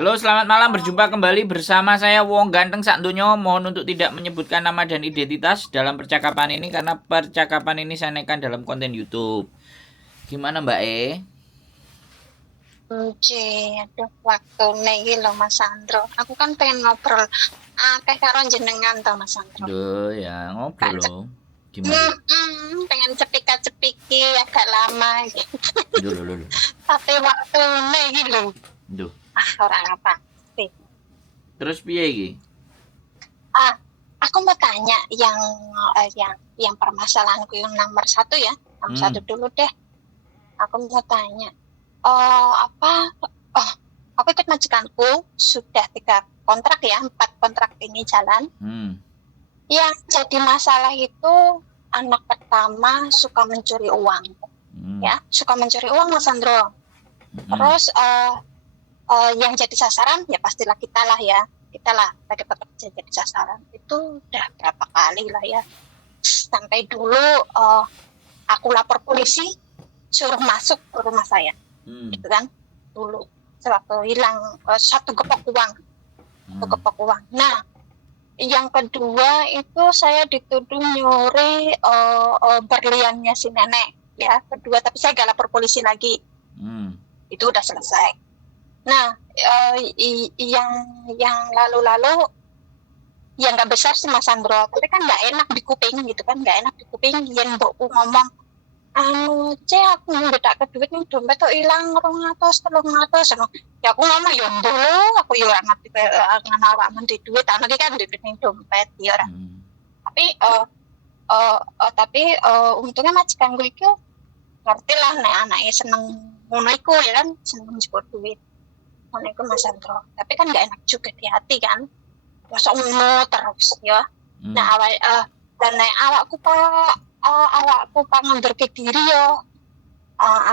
Halo, selamat malam. Berjumpa kembali bersama saya Wong Ganteng Sakdonya. Mohon untuk tidak menyebutkan nama dan identitas dalam percakapan ini karena percakapan ini saya naikkan dalam konten YouTube. Gimana Mbak E? Oke, aduh waktu nih loh Mas Sandro. Aku kan pengen ngobrol akeh karo jenengan to Mas Sandro. Duh, ya ngobrol Kan loh. Gimana? pengen cepika-cepiki agak lama gitu. Duh, loh, loh, loh. Tapi waktu nih lho. Duh. Orang apa sih? Terus piye iki? Aku mau tanya yang permasalahanku yang nomor satu ya. Nomor satu dulu deh. Aku mau tanya. Apa aku ikut majikanku sudah 3 kontrak ya, 4 kontrak ini jalan. Yang jadi masalah itu anak pertama suka mencuri uang, ya, suka mencuri uang Mas Sandro. Terus yang jadi sasaran ya pastilah kita lah ya, kita lah sebagai pekerja jadi sasaran. Itu udah berapa kali lah ya. Sampai dulu aku lapor polisi, suruh masuk ke rumah saya, gitu kan, dulu sewaktu hilang 1 gepok uang, 1 gepok uang. Nah, yang kedua itu saya dituduh nyuri berliannya si nenek ya, kedua, tapi saya gak lapor polisi lagi. Itu udah selesai. Nah, yang lalu-lalu yang gak besar sih Mas Sandro, tapi kan gak enak di kuping gitu kan, gak enak di kuping yang mbokku ngomong, aku nggak ke duit nih, dompet tuh hilang 200-300. Ya aku ngomong ya dulu, aku ya ora ngerti awak men duit, ana iki kan duit ning dompet ya ora. Tapi untungnya majikan gue itu ngerti lah nek anake seneng ngono iku ya kan, seneng njupuk duit. Ngono iku Mas Sandro. Tapi kan gak enak juga di hati kan. Masa ngono terus ya. Nah dan nek awakku ngundurke diri yo.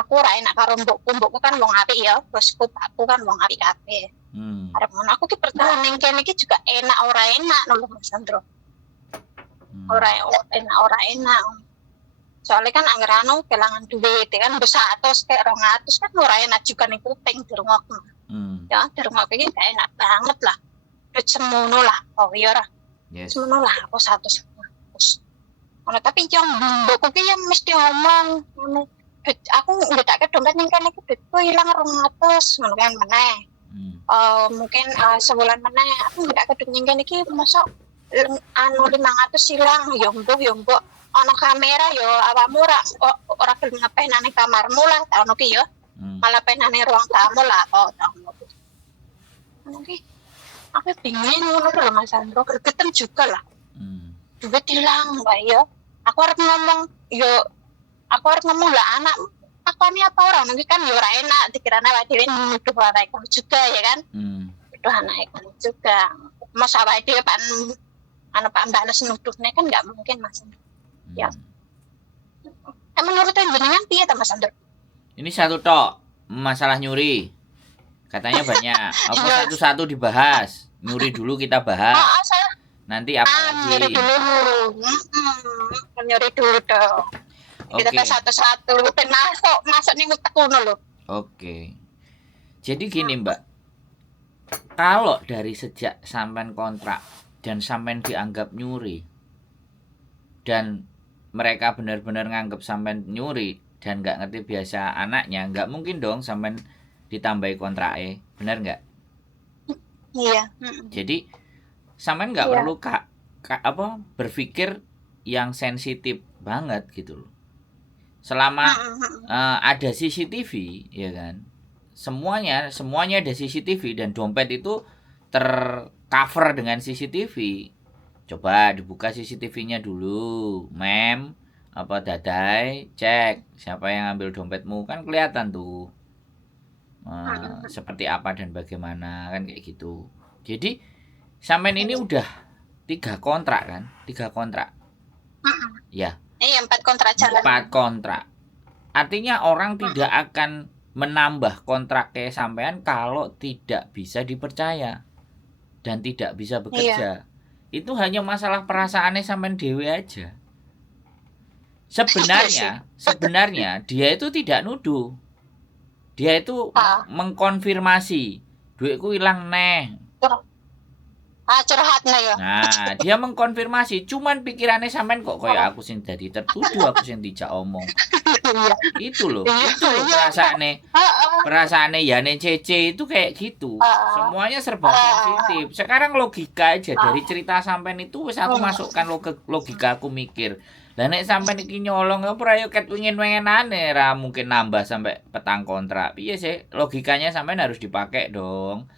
Aku ora enak karo mbokku kan wong apik ya, bosku pakku kan wong apik kabeh. Arep ngono aku ki bertahan ning kene iki juga enak ora enak lho Mas Sandro. Ora enak. Soalnya kan anggar kelangan duit kan wis 100 kayak 200 kan ora enak juga ning kuping dirungokno. Ya, dirungokno iki gak enak banget lah. Duit semono lah. Oh iya ora. Yes. Semono lah aku 100. Ono tapi yang mbokku ki yang mesti ngomong ngono. Aku ngedake dompet ning kene iki duitku ilang 200 ngono kan meneh. Mungkin sebulan meneh aku ngedake duit ning kene iki mosok 500 ilang ya mbok ono kamera yo awakmu ora gelem ngepenane kamarmu lah ta ono ki yo. Malah penane ruang tamu lah kok ta ono. Aku bingung ngono lho Mas Sandro, gregetan juga lah. Duit hilang mbak ya. Aku harus ngomong lah anak takoni apa orang nanti kan ya ora enak dikirane awake dhewe nuduh awake juga ya kan. Nuduh anake juga. Mas awake dhewe pan Pak bales nuduhne kan enggak mungkin Mas. Ya. Menurut jenengan piye ta Mas Sandro? Ini satu tok masalah nyuri. Katanya banyak. Apa satu-satu dibahas? Nyuri dulu kita bahas. Nanti apa lagi? Nyuri dulu dong. Kita satu-satu masuk nih utek ngono lho. Oke. Jadi gini Mbak. Kalau dari sejak sampean kontrak dan sampean dianggap nyuri dan mereka benar-benar nganggap sampean nyuri dan nggak ngerti biasa anaknya, nggak mungkin dong sampean ditambahi kontraknya, benar nggak? Iya. Jadi sampean nggak perlu berpikir yang sensitif banget gitu loh. Selama ada CCTV, ya kan, semuanya ada CCTV dan dompet itu tercover dengan CCTV. Coba dibuka CCTV-nya dulu, mem, apa dadai, cek siapa yang ambil dompetmu, kan kelihatan tuh seperti apa dan bagaimana kan kayak gitu. Jadi sampean ini udah 3 kontrak kan, 3 kontrak. Ya. 4 kontrak jalan. 4 kontrak. Artinya orang tidak akan menambah kontraknya sampean kalau tidak bisa dipercaya dan tidak bisa bekerja. Itu hanya masalah perasaannya sampean dewe aja. Sebenarnya dia itu tidak nuduh. Dia itu mengkonfirmasi duitku hilang neh. Curhat nah ya. Nah, dia mengkonfirmasi, cuman pikirannya sampean kok kayak aku sing dadi tertuduh, aku sing dijak omong. Itu loh perasaannya Yane Cece itu kayak gitu. Semuanya serba sensitif. Sekarang logika aja dari cerita sampean itu wis aku masukkan logika aku mikir. Lah nek sampean iki nyolong apa ayo ket wingin-winginane ra mungkin nambah sampai petang kontrak. Piye sih? Logikanya sampean harus dipakai dong.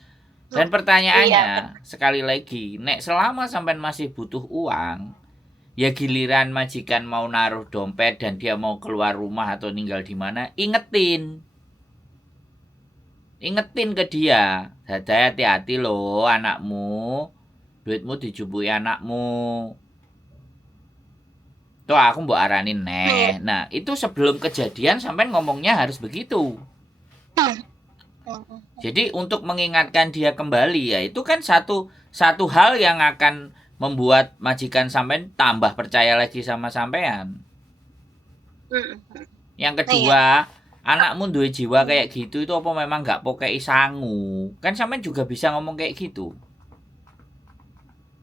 Dan pertanyaannya sekali lagi, nek selama sampean masih butuh uang, ya giliran majikan mau naruh dompet dan dia mau keluar rumah atau tinggal di mana, ingetin ke dia, hati-hati loh anakmu, duitmu dijubui anakmu. Tuh aku mbok aranin neh. Nah itu sebelum kejadian sampean ngomongnya harus begitu. Jadi untuk mengingatkan dia kembali ya itu kan satu hal yang akan membuat majikan sampean tambah percaya lagi sama sampean. Yang kedua, anakmu duwe jiwa kayak gitu itu apa memang gak pokei sangu? Kan sampean juga bisa ngomong kayak gitu.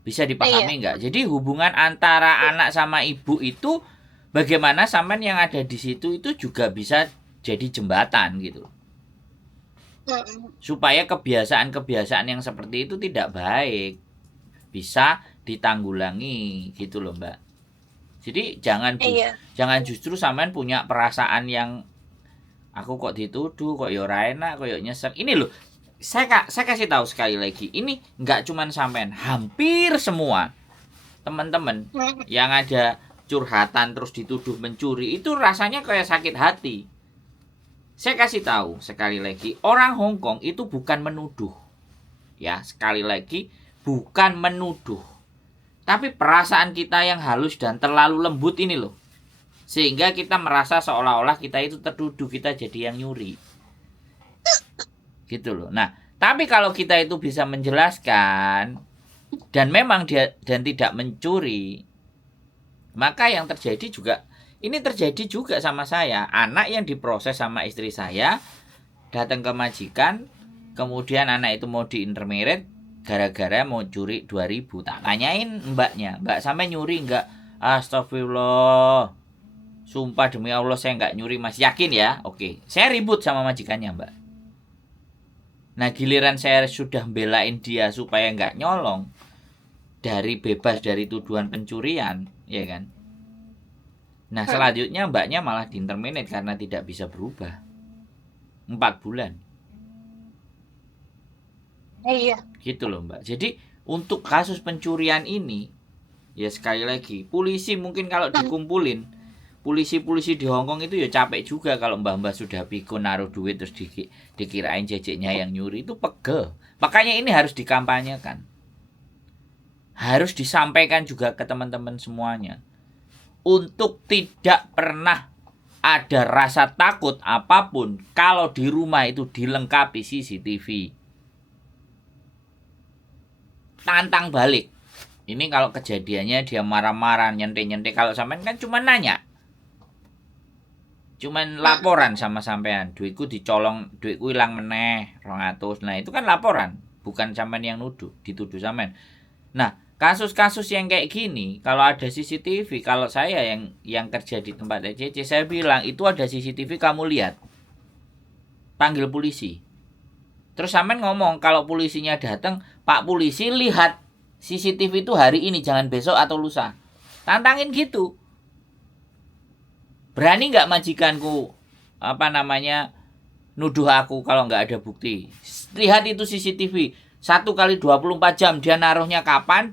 Bisa dipahami nggak? Jadi hubungan antara anak sama ibu itu bagaimana sampean yang ada di situ itu juga bisa jadi jembatan gitu. Supaya kebiasaan-kebiasaan yang seperti itu tidak baik bisa ditanggulangi gitu loh Mbak. Jadi jangan justru sampean punya perasaan yang aku kok dituduh, kok ya ora enak, kok ya nyesek. Ini loh, saya kasih tahu sekali lagi, ini nggak cuman sampean, hampir semua teman-teman yang ada curhatan terus dituduh mencuri itu rasanya kayak sakit hati. Saya kasih tahu sekali lagi, orang Hong Kong itu bukan menuduh. Ya, sekali lagi, bukan menuduh. Tapi perasaan kita yang halus dan terlalu lembut ini loh. Sehingga kita merasa seolah-olah kita itu tertuduh, kita jadi yang nyuri. Gitu loh. Nah, tapi kalau kita itu bisa menjelaskan dan memang dia dan tidak mencuri, maka yang terjadi juga ini terjadi juga sama saya. Anak yang diproses sama istri saya datang ke majikan, kemudian anak itu mau diintermarried gara-gara mau curi 2.000. Tak tanyain mbaknya, mbak sampai nyuri enggak? Astagfirullah, sumpah demi Allah saya enggak nyuri mas. Yakin ya? Oke, saya ribut sama majikannya mbak. Nah giliran saya sudah belain dia supaya enggak nyolong, dari bebas dari tuduhan pencurian, ya kan? Nah selanjutnya mbaknya malah diinterminate karena tidak bisa berubah 4 bulan. Iya. Gitu loh mbak. Jadi untuk kasus pencurian ini, ya sekali lagi, polisi mungkin kalau dikumpulin, polisi-polisi di Hong Kong itu ya capek juga kalau mbah-mbah sudah pikun naruh duit terus dikirain jejeknya yang nyuri, itu pegel. Makanya ini harus dikampanyekan. Harus disampaikan juga ke teman-teman semuanya. Untuk tidak pernah ada rasa takut apapun kalau di rumah itu dilengkapi CCTV. Tantang balik. Ini kalau kejadiannya dia marah-marah, nyentik-nyentik, kalau sampean kan cuma nanya. Cuman laporan sama sampean, duitku dicolong, duitku hilang meneh 200. Nah, itu kan laporan, bukan sampean yang nuduh, dituduh sampean. Nah, kasus-kasus yang kayak gini, kalau ada CCTV, kalau saya yang kerja di tempat ECC, saya bilang itu ada CCTV kamu lihat, panggil polisi. Terus sampean ngomong kalau polisinya datang, Pak polisi lihat CCTV itu hari ini, jangan besok atau lusa. Tantangin gitu. Berani nggak majikanku nuduh aku kalau nggak ada bukti? Lihat itu CCTV. 1 kali 24 jam dia naruhnya kapan,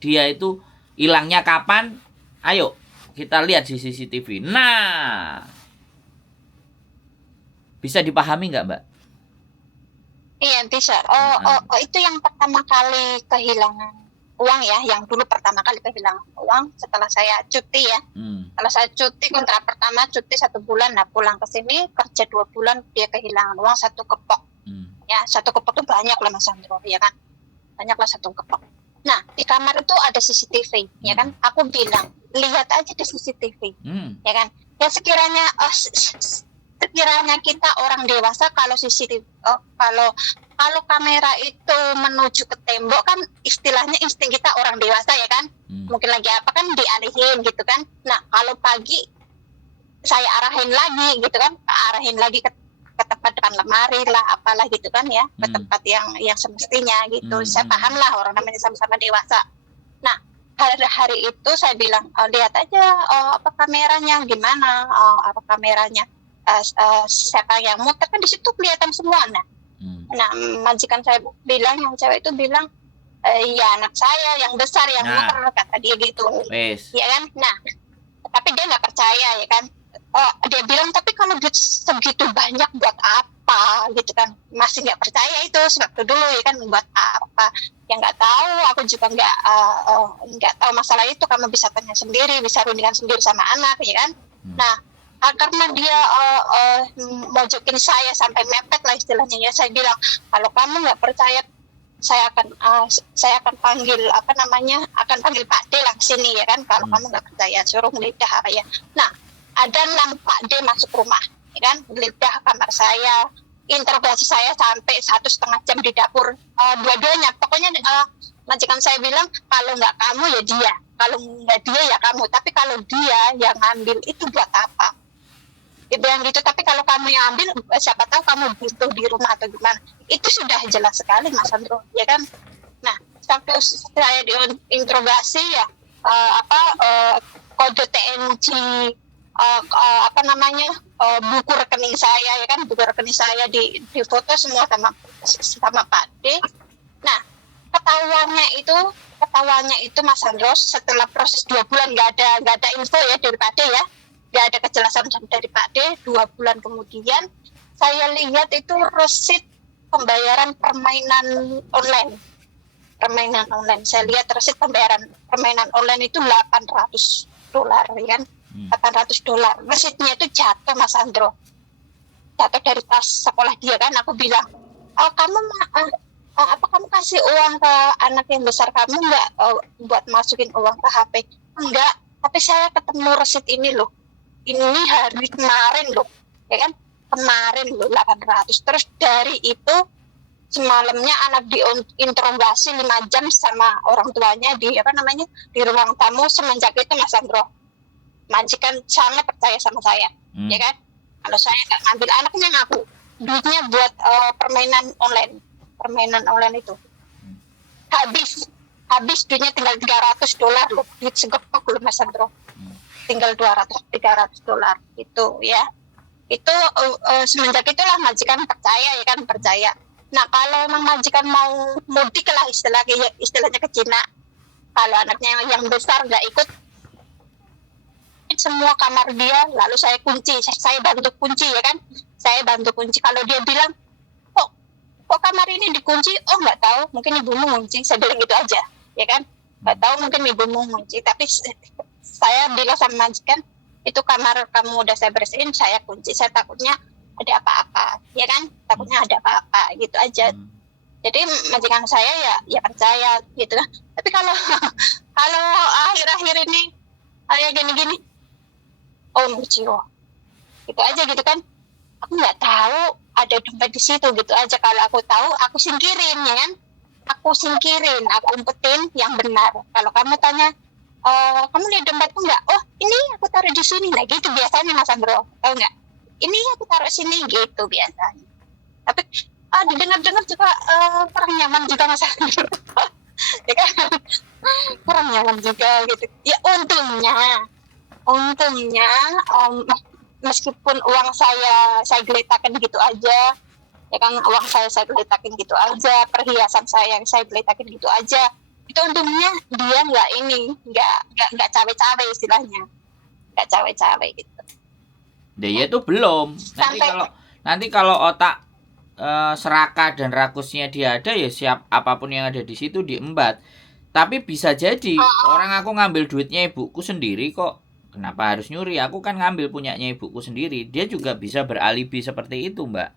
dia itu hilangnya kapan. Ayo kita lihat di CCTV. Nah, bisa dipahami nggak mbak? Iya bisa. Itu yang pertama kali kehilangan uang ya, yang dulu pertama kali kehilangan uang setelah saya cuti ya. Setelah saya cuti, kontrak pertama cuti 1 bulan, nah pulang ke sini kerja 2 bulan dia kehilangan uang 1 kepok. Ya 1 kepok itu banyak lah Mas Andro, ya kan? Banyaklah 1 kepok. Nah di kamar itu ada CCTV, ya kan? Aku bilang lihat aja di CCTV, ya kan? Ya sekiranya kita orang dewasa kalau CCTV, kalau kalau kamera itu menuju ke tembok kan istilahnya insting kita orang dewasa ya kan, mungkin lagi apa kan dialihin gitu kan. Nah kalau pagi saya arahin lagi gitu kan, arahin lagi ke tempat depan lemari lah apalah gitu kan ya, ke tempat yang semestinya gitu. Saya paham lah orang namanya sama-sama dewasa. Nah hari itu saya bilang lihat aja apa kameranya gimana, apa kameranya, siapa yang muter kan di situ kelihatan semua. Nah majikan saya bilang, yang cewek itu bilang ya anak saya yang besar yang muter, kata dia gitu. Ya kan. Nah tapi dia nggak percaya ya kan. Dia bilang tapi kalau duit segitu banyak buat apa gitu kan, masih nggak percaya itu waktu dulu ya kan, buat apa ya nggak tahu, aku juga nggak tahu masalah itu, kamu bisa tanya sendiri, bisa rundingan sendiri sama anak ya kan. Nah karena dia mojokin saya sampai mepet lah istilahnya ya, saya bilang kalau kamu nggak percaya saya akan panggil akan panggil Pak D lah sini ya kan, kalau kamu nggak percaya suruh ngelidah apa ya. Nah ada 6 Pak D masuk rumah ya kan, ngelidah kamar saya, interogasi saya sampai 1,5 jam di dapur, dua-duanya pokoknya. Majikan saya bilang kalau nggak kamu ya dia, kalau nggak dia ya kamu, tapi kalau dia yang ngambil itu buat apa, dia bilang gitu. Tapi kalau kamu yang ambil siapa tahu kamu butuh di rumah atau gimana. Itu sudah jelas sekali Mas Andro ya kan. Nah waktu saya diinterogasi ya kode TNC buku rekening saya ya kan, buku rekening saya di foto semua sama Pak D. Nah ketahuannya itu Mas Andro setelah proses 2 bulan nggak ada info ya dari Pak D ya, nggak ada kejelasan dari Pak D. 2 bulan kemudian saya lihat itu resit pembayaran permainan online. Saya lihat resit pembayaran permainan online itu $800 ya kan, $800. Resitnya itu jatuh Mas Andro, jatuh dari tas sekolah dia kan. Aku bilang kamu kasih uang ke anak yang besar kamu nggak buat masukin uang ke HP? Enggak, tapi saya ketemu resit ini loh, ini hari kemarin loh ya kan, kemarin loh 800. Terus dari itu semalamnya anak diinterogasi 5 jam sama orang tuanya di di ruang tamu. Semenjak itu Mas Andro majikan sangat percaya sama saya ya kan. Kalau saya nggak ngambil, anaknya ngaku duitnya buat permainan online itu habis duitnya, tinggal $300 loh, duit segepok loh Mas Andro, tinggal $300 itu ya. Itu semenjak itulah majikan percaya ya kan, percaya. Nah kalau memang majikan mau mudik lah istilahnya ke Cina, kalau anaknya yang besar nggak ikut, semua kamar dia lalu saya kunci, saya bantu kunci ya kan, saya bantu kunci. Kalau dia bilang kok kamar ini dikunci, nggak tahu, mungkin ibumu ngunci, saya bilang gitu aja ya kan, nggak tahu mungkin ibumu ngunci. Tapi saya bilang sama majikan itu kamar kamu udah saya bersihin, saya kunci, saya takutnya ada apa-apa ya kan, takutnya ada apa-apa gitu aja. Jadi majikan saya ya percaya gitu kan. Tapi kalau akhir-akhir ini kayak gini-gini, jiwa gitu aja gitu kan. Aku nggak tahu ada dompet di situ gitu aja. Kalau aku tahu aku singkirin ya kan, aku umpetin yang benar. Kalau kamu tanya kamu lihat dompetku nggak, ini aku taruh di sini, nah gitu biasanya Mas Andro, tahu nggak, ini aku taruh sini gitu biasanya. Tapi didengar-dengar juga kurang nyaman juga Mas Andro ya kan, kurang nyaman juga gitu ya. Untungnya meskipun uang saya geletakin gitu aja ya kan, uang saya geletakin gitu aja, perhiasan saya geletakin gitu aja, itu untungnya dia nggak cawe-cawe istilahnya, nggak cawe-cawe gitu. Dia itu belum. Nanti kalau otak serakah dan rakusnya dia ada, ya siap apapun yang ada di situ diembat. Tapi bisa jadi orang aku ngambil duitnya ibuku sendiri kok. Kenapa harus nyuri? Aku kan ngambil punyanya ibuku sendiri. Dia juga bisa beralibi seperti itu, Mbak.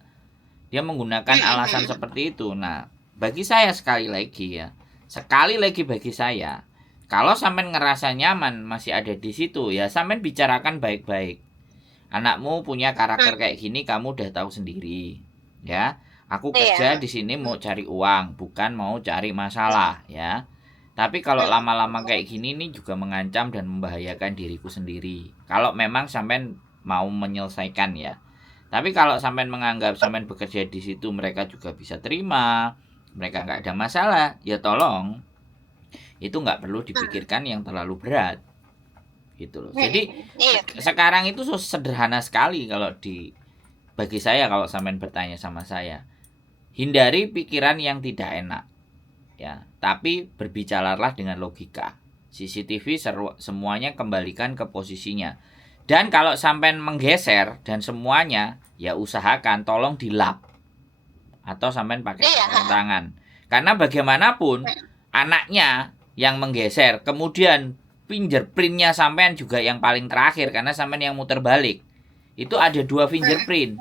Dia menggunakan alasan seperti itu. Nah, bagi saya sekali lagi bagi saya, kalau sampean ngerasa nyaman masih ada di situ, ya sampean bicarakan baik-baik. Anakmu punya karakter kayak gini, kamu udah tahu sendiri, ya. Aku kerja di sini mau cari uang, bukan mau cari masalah ya. Tapi kalau lama-lama kayak gini nih juga mengancam dan membahayakan diriku sendiri. Kalau memang sampean mau menyelesaikan ya. Tapi kalau sampean menganggap sampean bekerja di situ mereka juga bisa terima, mereka nggak ada masalah, ya tolong itu nggak perlu dipikirkan yang terlalu berat gitu loh. Jadi sekarang itu sederhana sekali kalau bagi saya, kalau sampean bertanya sama saya, hindari pikiran yang tidak enak ya, tapi berbicaralah dengan logika. CCTV semuanya kembalikan ke posisinya. Dan kalau sampean menggeser dan semuanya, ya usahakan tolong dilap atau sampean pakai tangan. Karena bagaimanapun anaknya yang menggeser, kemudian fingerprintnya sampean juga yang paling terakhir karena sampean yang muter balik. Itu ada 2 fingerprint.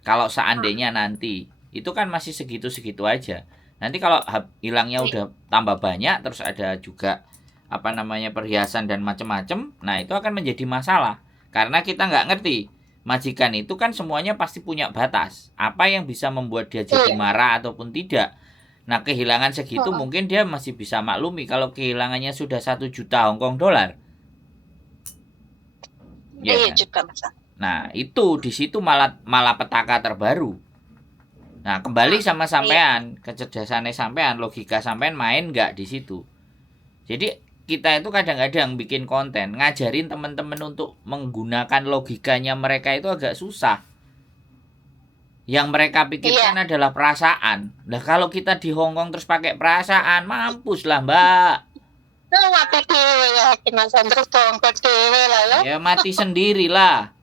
Kalau seandainya nanti itu kan masih segitu-segitu aja. Nanti kalau hilangnya udah tambah banyak, terus ada juga perhiasan dan macam-macam, nah itu akan menjadi masalah. Karena kita nggak ngerti, majikan itu kan semuanya pasti punya batas. Apa yang bisa membuat dia jadi marah ataupun tidak. Nah kehilangan segitu mungkin dia masih bisa maklumi. Kalau kehilangannya sudah 1 juta Hong Kong dolar, ya kan? Nah itu di situ malah petaka terbaru. Nah kembali sama sampean, kecerdasannya sampean, logika sampean main nggak di situ. Jadi kita itu kadang-kadang bikin konten ngajarin teman-teman untuk menggunakan logikanya mereka itu agak susah. Yang mereka pikirkan adalah perasaan. Nah kalau kita di Hong Kong terus pakai perasaan, mampus lah Mbak. Ya mati sendirilah.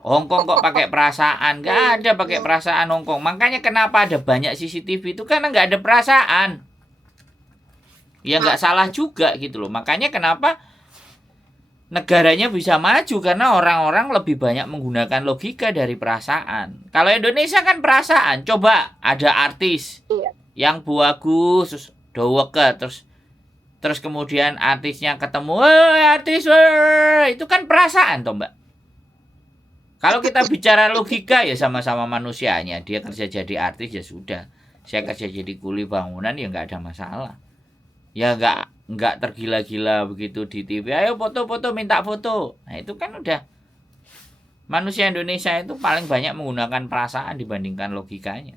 Hong Kong kok pakai perasaan? Gak ada pakai perasaan Hong Kong. Makanya kenapa ada banyak CCTV itu karena nggak ada perasaan. Ya nggak salah juga gitu loh. Makanya kenapa negaranya bisa maju karena orang-orang lebih banyak menggunakan logika dari perasaan. Kalau Indonesia kan perasaan. Coba ada artis yang bagus, terus doweke, terus kemudian artisnya ketemu, artis, itu kan perasaan toh Mbak. Kalau kita bicara logika ya sama-sama manusianya. Dia kerja jadi artis ya sudah. Saya kerja jadi kuli bangunan ya nggak ada masalah. Ya nggak tergila-gila begitu di TV. Ayo foto-foto, minta foto. Nah itu kan udah. Manusia Indonesia itu paling banyak menggunakan perasaan dibandingkan logikanya.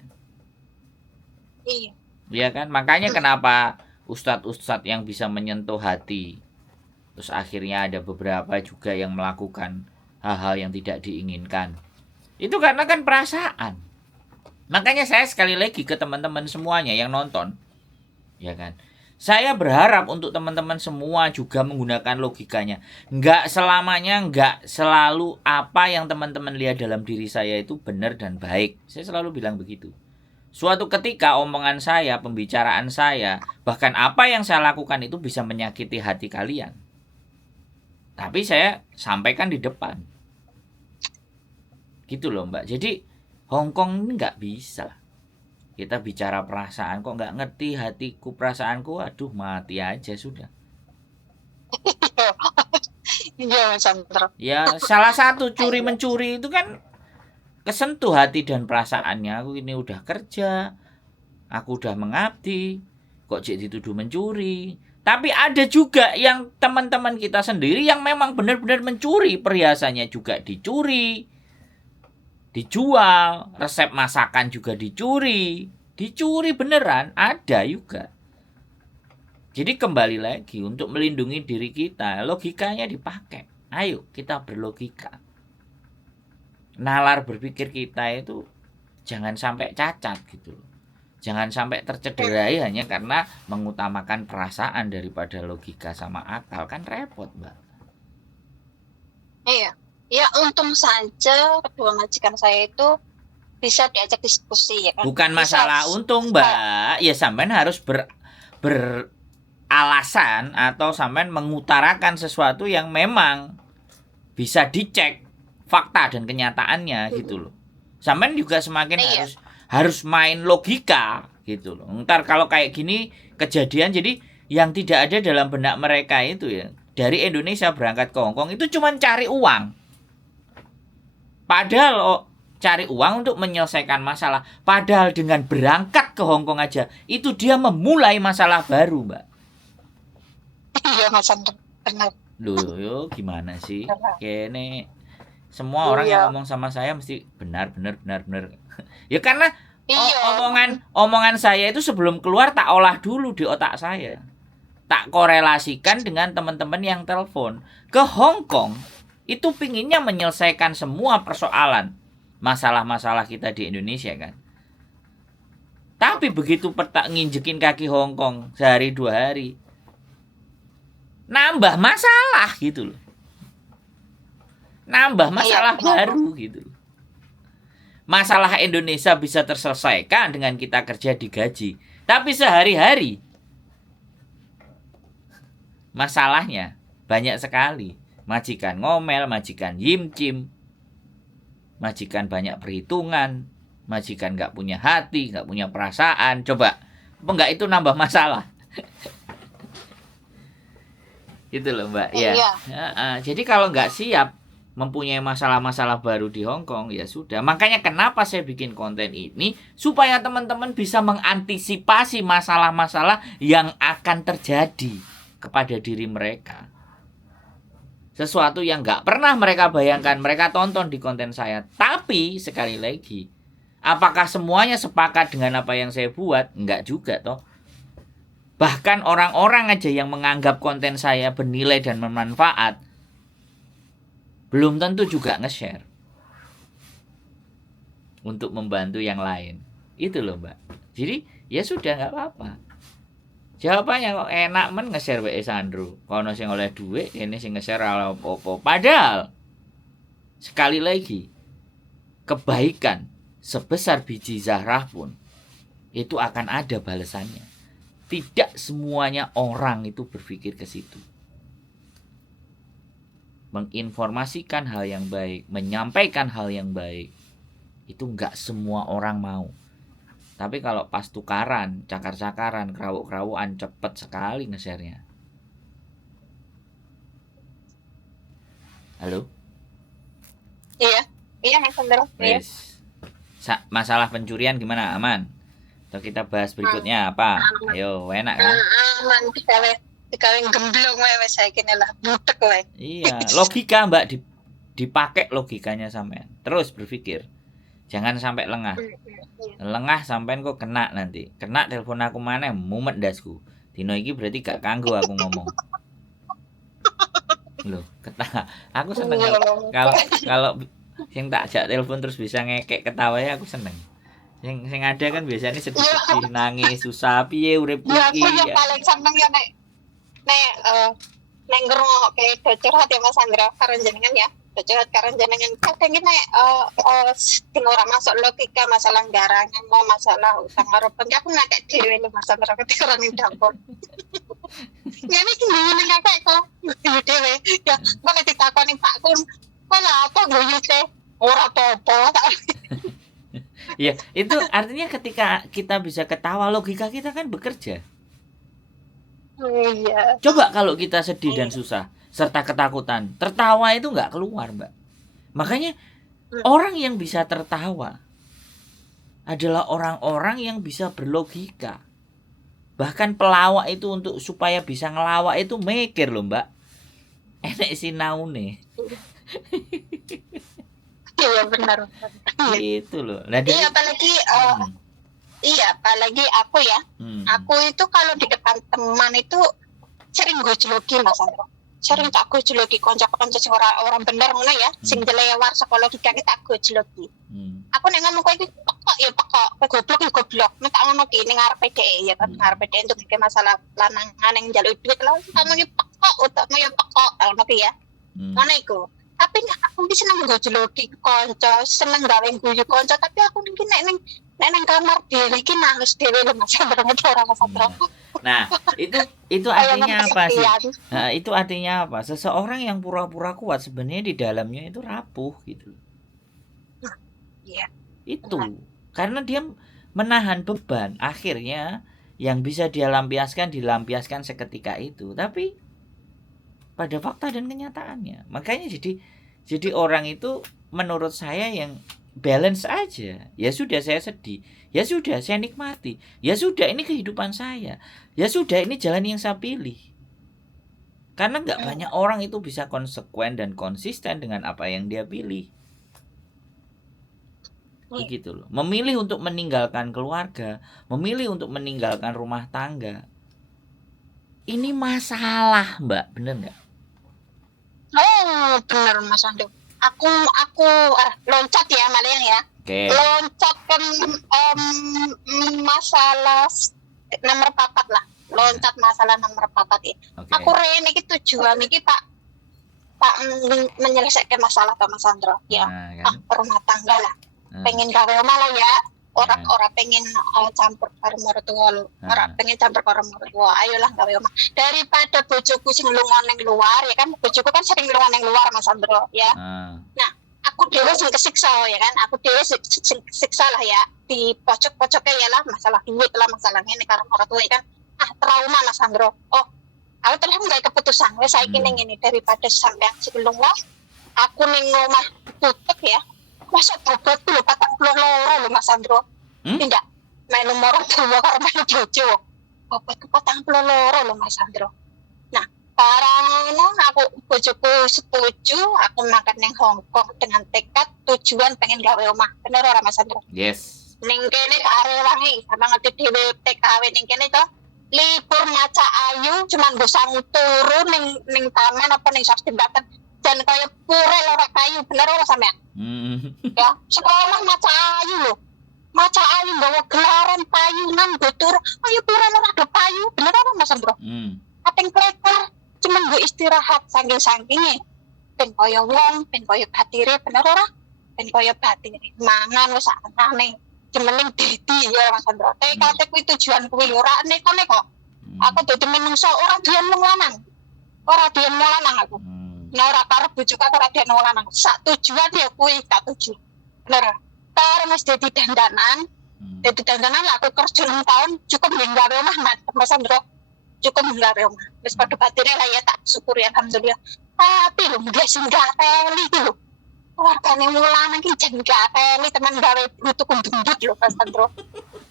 Iya kan? Makanya kenapa ustadz-ustadz yang bisa menyentuh hati. Terus akhirnya ada beberapa juga yang melakukan hal-hal yang tidak diinginkan. Itu karena kan perasaan. Makanya saya sekali lagi ke teman-teman semuanya yang nonton, ya kan, saya berharap untuk teman-teman semua juga menggunakan logikanya. Nggak selamanya, nggak selalu apa yang teman-teman lihat dalam diri saya itu benar dan baik. Saya selalu bilang begitu. Suatu ketika omongan saya, pembicaraan saya, bahkan apa yang saya lakukan itu bisa menyakiti hati kalian. Tapi saya sampaikan di depan. Gitu loh Mbak. Jadi Hong Kong ini nggak bisa kita bicara perasaan, kok nggak ngerti hatiku, perasaanku, aduh mati aja sudah. Ya salah satu curi mencuri itu kan kesentuh hati dan perasaannya. Aku ini udah kerja, aku udah mengabdi, kok jadi dituduh mencuri. Tapi ada juga yang teman-teman kita sendiri yang memang benar-benar mencuri, perhiasannya juga dicuri, dijual, resep masakan juga dicuri beneran, ada juga. Jadi kembali lagi untuk melindungi diri kita, logikanya dipakai. Ayo kita berlogika. Nalar berpikir kita itu jangan sampai cacat gitu loh. Jangan sampai tercederai hanya karena mengutamakan perasaan daripada logika sama akal, kan repot Mbak. Iya. Ya untung saja kedua majikan saya itu bisa diajak diskusi ya kan. Bukan masalah untung Mbak. Ya sampean harus beralasan atau sampean mengutarakan sesuatu yang memang bisa dicek fakta dan kenyataannya gitu loh. Sampean juga semakin harus main logika gitu loh. Ntar kalau kayak gini kejadian, jadi yang tidak ada dalam benak mereka itu ya, dari Indonesia berangkat ke Hong Kong itu cuma cari uang. Padahal cari uang untuk menyelesaikan masalah. Padahal dengan berangkat ke Hong Kong aja, itu dia memulai masalah baru, Mbak. Iya Mas Andro, benar. Loh, yo gimana sih? Benar. Kayaknya semua orang yang ngomong sama saya mesti benar. Ya karena omongan saya itu sebelum keluar tak olah dulu di otak saya. Tak korelasikan dengan teman-teman yang telepon. Ke Hong Kong itu pinginnya menyelesaikan semua persoalan. Masalah-masalah kita di Indonesia kan. Tapi begitu nginjekin kaki Hong Kong sehari 2 hari, nambah masalah gitu loh. Nambah masalah baru gitu loh. Masalah Indonesia bisa terselesaikan dengan kita kerja digaji. Tapi sehari-hari masalahnya banyak sekali. Majikan ngomel, majikan yimcim, majikan banyak perhitungan, majikan gak punya hati, gak punya perasaan. Coba, apa enggak itu nambah masalah? Gitu loh Mbak. Ya. Jadi kalau nggak siap mempunyai masalah-masalah baru di Hong Kong, ya sudah. Makanya kenapa saya bikin konten ini, supaya teman-teman bisa mengantisipasi masalah-masalah yang akan terjadi kepada diri mereka. Sesuatu yang nggak pernah mereka bayangkan, mereka tonton di konten saya. Tapi sekali lagi, apakah semuanya sepakat dengan apa yang saya buat? Enggak juga toh. Bahkan orang-orang aja yang menganggap konten saya bernilai dan bermanfaat, belum tentu juga nge-share untuk membantu yang lain. Itu loh Mbak. Jadi ya sudah nggak apa-apa. Jawabannya kok enak men nge-share wae Sandro. Kono sing oleh duit, ini sing nge-share ora apa-apa. Padahal sekali lagi, kebaikan sebesar biji zarah pun itu akan ada balasannya. Tidak semuanya orang itu berpikir ke situ. Menginformasikan hal yang baik, menyampaikan hal yang baik, itu enggak semua orang mau. Tapi kalau pas tukaran, cakar-cakaran, kerawuk-kerawuan, cepet sekali nge-share-nya. Halo? Iya Mas Andro. Masalah pencurian gimana? Aman? Atau kita bahas berikutnya apa? Ayo, enak kan? Aman, dikawe gemblong wae saiki lah, butek wae. Iya, logika Mbak dipakai logikanya sampean. Terus berpikir. Jangan sampai lengah. Lengah sampean kok kena nanti. Kena telepon aku maneh mumet dasku. Dino iki berarti gak kanggo aku ngomong. Loh, aku seneng kalau sing tak ajak telepon terus bisa ngekek ketawa ya aku seneng. Sing ada kan biasanya sedih-sedih, nangis, susah piye urip iki. Ya, paling seneng ya nek ngrungokke curhat ya Mas Andra karo jenengan ya. Curhat karo jenengan kadang nek sing ora masuk logika masalah garangan mau masalah utang karo bank aku ngakek dhewe lho Mas Andra ketika ora ning dapur. Ngene iki ngene ngakek kok dhewe ya kok ditakoni Pak Kun kok apa nguyute ora apa-apa. Ya, itu artinya ketika kita bisa ketawa, logika kita kan bekerja. Iya. Coba kalau kita sedih dan susah, serta ketakutan, tertawa itu nggak keluar, Mbak. Makanya orang yang bisa tertawa adalah orang-orang yang bisa berlogika. Bahkan pelawak itu untuk supaya bisa ngelawak itu mikir loh, Mbak. Enek sinaune. Iya benar. Itu loh. Iya apalagi aku ya. Aku itu kalau di depan teman itu sering gojloki Mas Andro. Sering tak gojloki kanca-kanca sing orang bener ngono ya, sing jelewar sekolah logikane tak gojloki. Aku nek ngomong kowe iki pekok, goblok ya goblok. Nek tak ngono ki ning ngarepe dhek ya kan ngarepe dhek untuk iki masalah lanangan yang njaluk duit lho, kamu iki pekok utama ya pekok ngono ki ya. Ngono iku. Tapi aku bisa seneng gojloki kanca, seneng gawe guyu kanca, tapi aku iki nek ning kamar dhewe iki nangis dhewe lho Mas Andro ora Mas Andro. Nah, itu artinya apa sih? Nah, itu artinya apa? Seseorang yang pura-pura kuat sebenarnya di dalamnya itu rapuh gitu. Iya. Itu karena dia menahan beban, akhirnya yang bisa dia dilampiaskan seketika itu. Tapi pada fakta dan kenyataannya, makanya jadi orang itu menurut saya yang balance aja. Ya sudah, saya sedih. Ya sudah, saya nikmati. Ya sudah, ini kehidupan saya. Ya sudah, ini jalan yang saya pilih. Karena nggak banyak orang itu bisa konsekuen dan konsisten dengan apa yang dia pilih. Begitu loh. Memilih untuk meninggalkan keluarga, memilih untuk meninggalkan rumah tangga. Ini masalah, Mbak, bener nggak? Oh, bener Mas Ando. Aku loncat ya Malian ya. Oke. Loncat ke masalah nomor 4 lah. Loncat masalah nomor 4 ya. Oke. Aku rene iki tujuan iki Pak menyelesaikan masalah to Mas Andro. Ya. Kan? Rumah tangga lah. Pengen gawe omah lah ya. Orang pengen campur karo mertua lho. Ora pengen campur karo mertua. Ayolah gawe omah. Daripada bojoku sing lunga ning luar ya kan. Bojoku kan sering lunga ning luar Mas Andro ya. Nah, aku dhewe sing kesiksa ya kan. Aku dhewe sing kesiksa lah ya. Di pojok-pojoknya ya lah masalah duit lah, masalah ngene karo mertua ya kan. Trauma Mas Andro. Oh, aku telah nggak keputusan. Wes saiki ning ngene daripada sampean sing lunga, aku ning omah tutup ya. Masa bobot lho 42 lho Mas Andro. Tidak. Main nomor 2 karo main bojo. Bobot 42 lho Mas Andro. Nah, barang aku bojoku setuju, aku makan ning Hong Kong dengan tekad tujuan pengen gawe omah. Bener ora Mas Andro? Yes. Ning kene kare wangi, sama ngerti dhewe TKW ning kene to. Libur maca ayu cuman bisa turu ning taman apa ning Sarjembatan dan kaya pura ora kayu bener ora sampean? Ya, sekolah maca ayu lho. Maca ayu bawa gelaran payunan go turu. Ayo pura ora ada payu, bener ora Mas Andro? Ating kleker cuman go istirahat saking-sakinge. Ben kaya wong, ben kaya batire bener ora? Ben kaya batire. Mangan wis sakane. Jemening dadi ya Mas Andro. TKT kuwi tujuan kuwi lho ora neko-neko. Aku dadi menungso ora dian wong lanang. Ora dian wong lanang aku. Nah ora karo bojoku aku ora dian wong lanang. Sak tujuan ya kuwi tak tuju. Bener. Karo wis dadi dandanan. Dadi dandanan aku kerja 6 tahun cukup nggawe omah Mas Andro. Cukup nggawe omah. Wis padha batine lah ya tak syukuri alhamdulillah. Tapi lho nggak sing gateli iki lho. Wargane mulang iki jan gateli teman gawe butuh kumbut lho Mas Andro.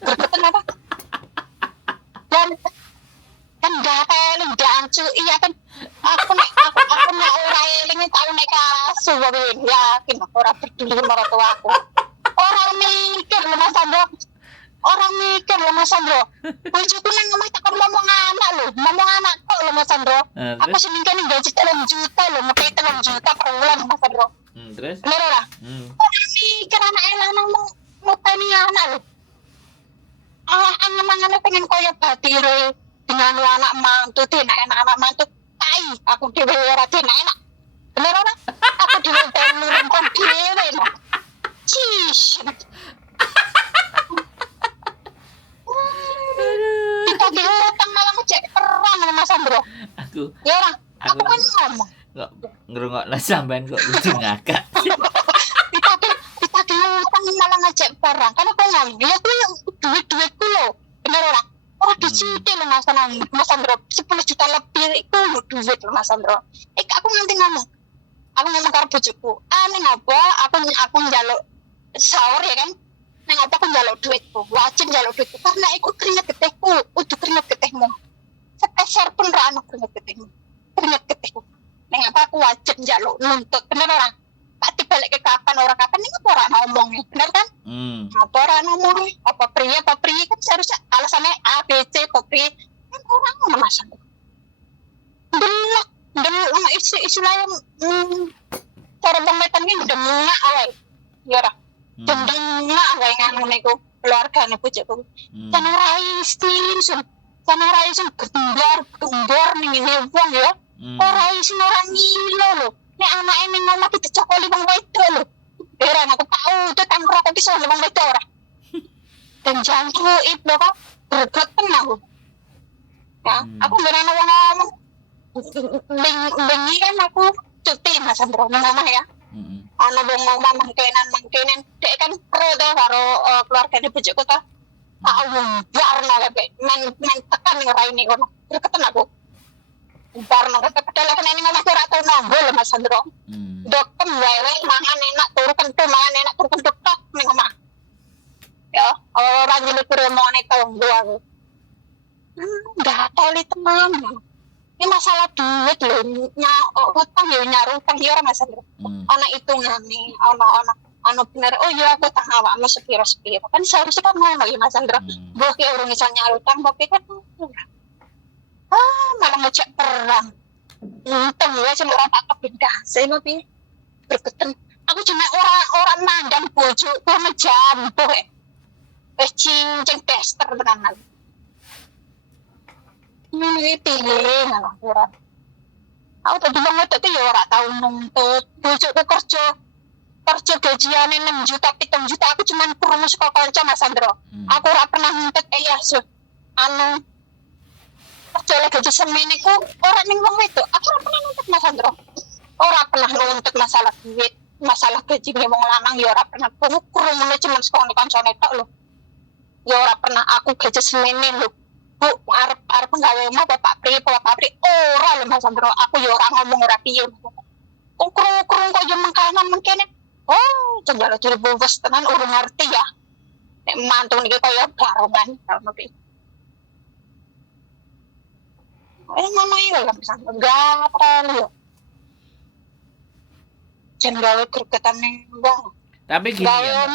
Berketen apa? Dan kan gateli dancu iya kan aku nek ora eling tau nek kasu wae yakin ora peduli marang tuaku. Ora mikir lho Mas Andro. Orang mikir lho Mas Andro. Bojoku nang omah tak ngomong anak lho, ngomong anak kok lho Mas Andro. Aku seneng kene gaji 3 juta lho, ngepe 3 juta per bulan Mas Andro. Terus? Bener ora? Orang mikir anak lanang mau tani anak lho. Angan-angan pengen koyo batire dengan anak mantu, anak mantu. Tai, aku dhewe ora enak. Bener ora? Aku dhewe nurun kon dhewe lho. Cish. Kita diutang malah ngejek perang Mas Andro. Aku kan ngomong. Kok ngrungokno sampean kok lucu ngakak. Kita diutang malah ngejek perang. Kan aku ngomong, ya kuwi duit-duitku lho. Bener ora? Ora dicicil lho Mas Andro. 10 juta lebih iku lho duit lho Mas Andro. Aku nganti ngomong. Aku ngomong karo bojoku, ning apa aku njaluk sahur ya kan? Neng apa aku njaluk duitku, wajib njaluk duitku karena iku keringet getihku, udah keringet getihmu. Sepeser pun ra ono keringet getihmu. Keringet getihku. Neng apa aku wajib njaluk nuntut, bener ora? Pak dibalik ke kapan ora kapan ning apa ora ngomong, bener kan? Apa ora ngomong? Apa priye kan seharusnya alasannya A B C apa priye? Kan orang ngono Mas. Delok istilahnya cara pemetan ini udah mengak awal. Ya ora. Dendengna wae ngono niku keluargane bojoku. Kan ora isin gembar ning ngene wong ya. Ora isin ora ngilo lho. Nek anake ning omah dicokoli wong wedok lho. Heran aku tau itu kan rokok bisa wong wedok ora. Dan jangku itu kok bergeten aku. Ya, aku beneran wong ngomong. Bengi kan aku cuti Mas Andro nang omah ya. Ana wong ngomong mangkenan dek kan pro to karo keluargane bojoku to. Tak warna kabeh men tekan ngeraine kono. Berketen aku. Warna kabeh padahal kan ini ngomong ora tau nonggo lho Mas Andro. dokem wae mangan enak turu kentu mangan enak turu kentu tok ning omah. Ya, ora nyelipur omongane tonggo aku. Gatel itu teman. Ini masalah duit lho, utang ya nyari utang ya ora masalah. Ana hitungane, ana bener. Oh iya aku utang awakmu sepiro-sepiro. Kan seharusnya kan ngono ya Mas Andra. Mbok ki urung iso nyari utang, mbok kan malah ngecek perang. Untung ya cuma ora tak kebendase ngopi. Bergeten. Aku cuma ora mandang bojoku menjambu. Cincin tester tenan. Ini pilih ngono ora. Aku tadi banget tadi ya ora tau nuntut. Bojoku kerja gajiane 6 juta, 7 juta aku cuma krungu saka kanca Mas Andro. Aku ora pernah nuntut ya kerja lagi gaji semene ku ora ning wong wedok. Aku ora pernah nuntut Mas Andro. Ora pernah nuntut masalah duit, masalah gaji wong lanang ya ora pernah. Krungu cuma saka kancane tok lho. Ya ora pernah aku gaji semene lho. Bu, arep nggawe omah Pak Pri ora lho Mas Andro. Aku ya ora ngomong ora piye. Krung kok yo mengkana mengkene. Oh, jenjalo direbus tenan urung ngerti ya. Nek mantu niki kaya barongan ngono ngono iki lho Mas Andro. Gatel yo. Jenjalo gregetan ning wong. Tapi gini ya,